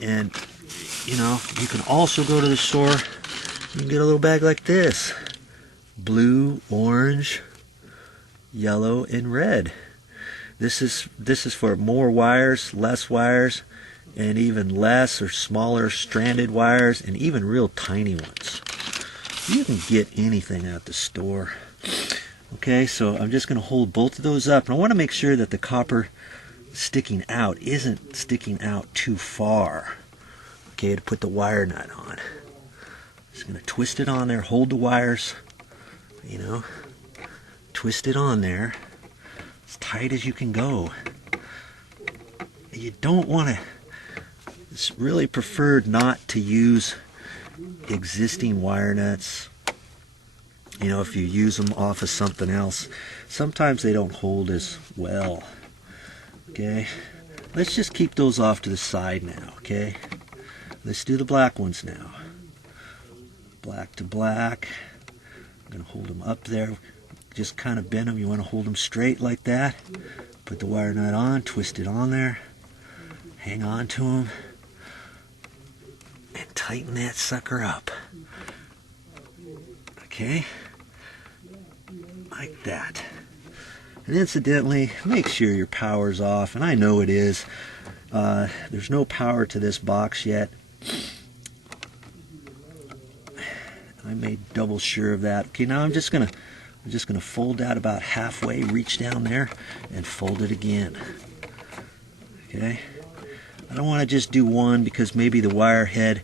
And you know, you can also go to the store, you can get a little bag like this. Blue, orange, yellow, and red. This is for more wires, less wires, and even less or smaller stranded wires, and even real tiny ones. You can get anything at the store. Okay, so I'm just going to hold both of those up, and I want to make sure that the copper sticking out isn't sticking out too far. Okay, to put the wire nut on. Just going to twist it on there, hold the wires, you know, twist it on there as tight as you can go. You don't want to, it's really preferred not to use existing wire nuts. You know, if you use them off of something else, sometimes they don't hold as well. Okay, let's just keep those off to the side now. Okay, let's do the black ones now. Black to black. I'm going to hold them up there. Just kind of bend them. You want to hold them straight like that. Put the wire nut on, twist it on there. Hang on to them. And tighten that sucker up. Okay? Like that. And incidentally, make sure your power's off. And I know it is. There's no power to this box yet. I made double sure of that. Okay, now I'm just gonna fold that about halfway, reach down there, and fold it again. Okay, I don't want to just do one because maybe the wire head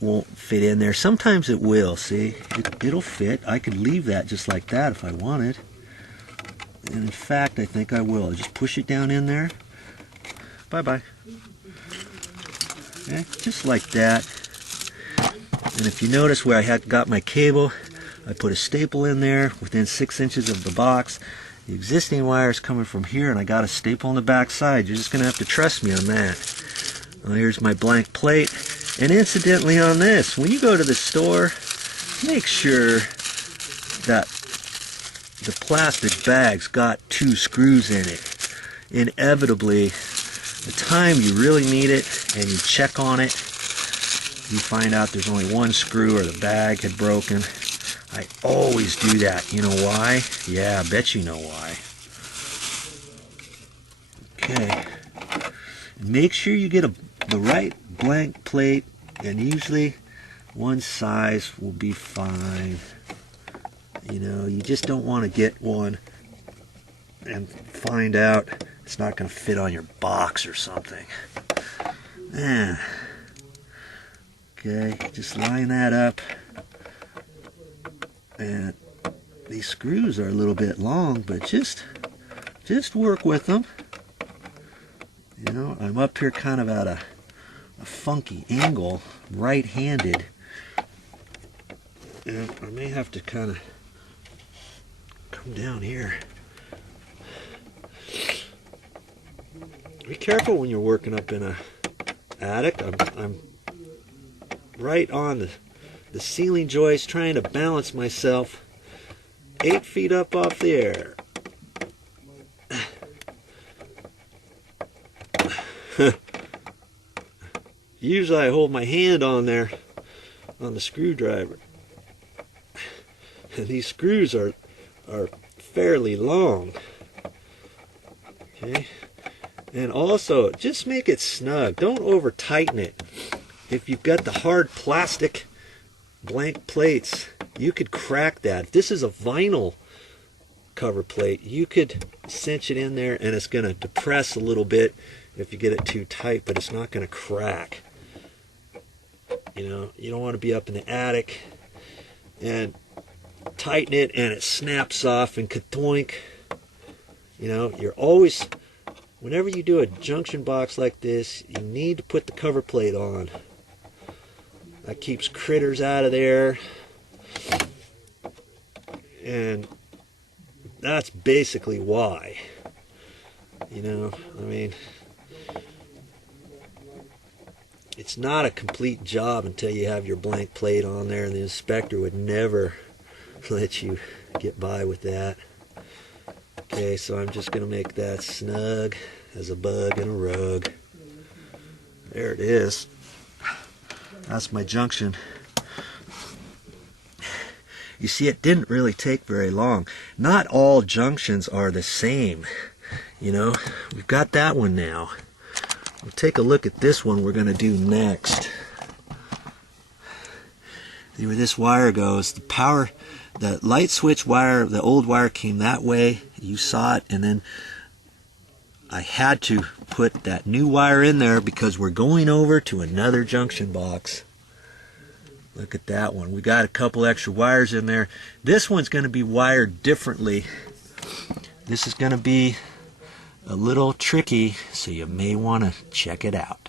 won't fit in there. Sometimes it will. See, it'll fit. I could leave that just like that if I wanted. And in fact, I think I will. I'll just push it down in there. Bye bye. Okay, just like that. And if you notice where I had got my cable, I put a staple in there within 6 inches of the box. The existing wire is coming from here, and I got a staple on the back side. You're just going to have to trust me on that. Well, here's my blank plate. And incidentally on this, when you go to the store, make sure that the plastic bag's got 2 screws in it. Inevitably, the time you really need it and you check on it, you find out there's only 1 screw or the bag had broken. I always do that. You know why? Yeah, I bet you know why. Okay. Make sure you get the right blank plate, and usually one size will be fine. You know, you just don't want to get one and find out it's not going to fit on your box or something. Okay, just line that up. And these screws are a little bit long, but just work with them. You know, I'm up here kind of at a funky angle, right-handed. And I may have to kind of come down here. Be careful when you're working up in a attic. I'm right on the ceiling joist, trying to balance myself 8 feet up off the air. Usually I hold my hand on there on the screwdriver. And these screws are fairly long. Okay? And also, just make it snug. Don't over tighten it. If you've got the hard plastic blank plates, you could crack that. If this is a vinyl cover plate, you could cinch it in there and it's going to depress a little bit if you get it too tight, but it's not going to crack. You know, you don't want to be up in the attic and tighten it and it snaps off and kadoink. You know, you're always, whenever you do a junction box like this, you need to put the cover plate on. That keeps critters out of there. And that's basically why. You know, I mean, it's not a complete job until you have your blank plate on there, and the inspector would never let you get by with that. Okay, so I'm just going to make that snug as a bug in a rug. There it is. That's my junction. You see, it didn't really take very long. Not all junctions are the same. You know, we've got that one now. We'll take a look at this one we're going to do next. See where this wire goes. The light switch wire, the old wire came that way. You saw it, and then I had to put that new wire in there because we're going over to another junction box. Look at that one. We got a couple extra wires in there. This one's going to be wired differently. This is going to be a little tricky, so you may want to check it out.